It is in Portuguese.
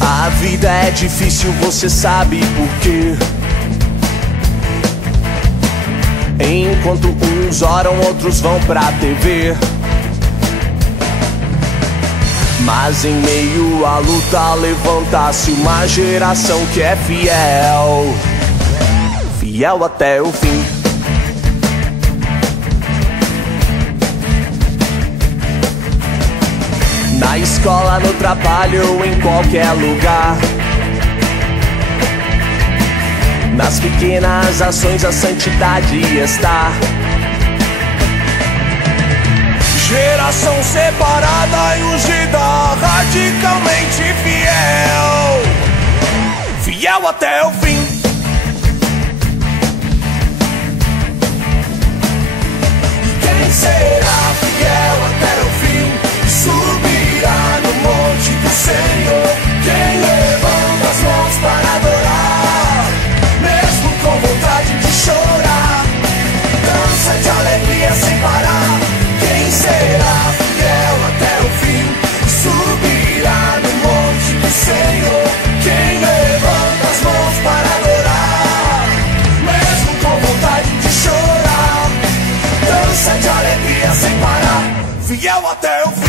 A vida é difícil, você sabe por quê? Enquanto uns oram, outros vão pra TV. Mas em meio à luta levanta-se uma geração que é fiel, fiel até o fim. Na escola, no trabalho ou em qualquer lugar, nas pequenas ações a santidade está. Geração separada e ungida, radicalmente fiel, fiel até o fim. Quem será fiel até o fim? Subirá no monte do Senhor. Quem levanta as mãos para adorar, mesmo com vontade de chorar, dança de alegria sem parar. Quem será fiel até o fim? Subirá no monte do Senhor. Quem levanta as mãos para adorar, mesmo com vontade de chorar, dança de alegria sem parar. Fiel até o fim.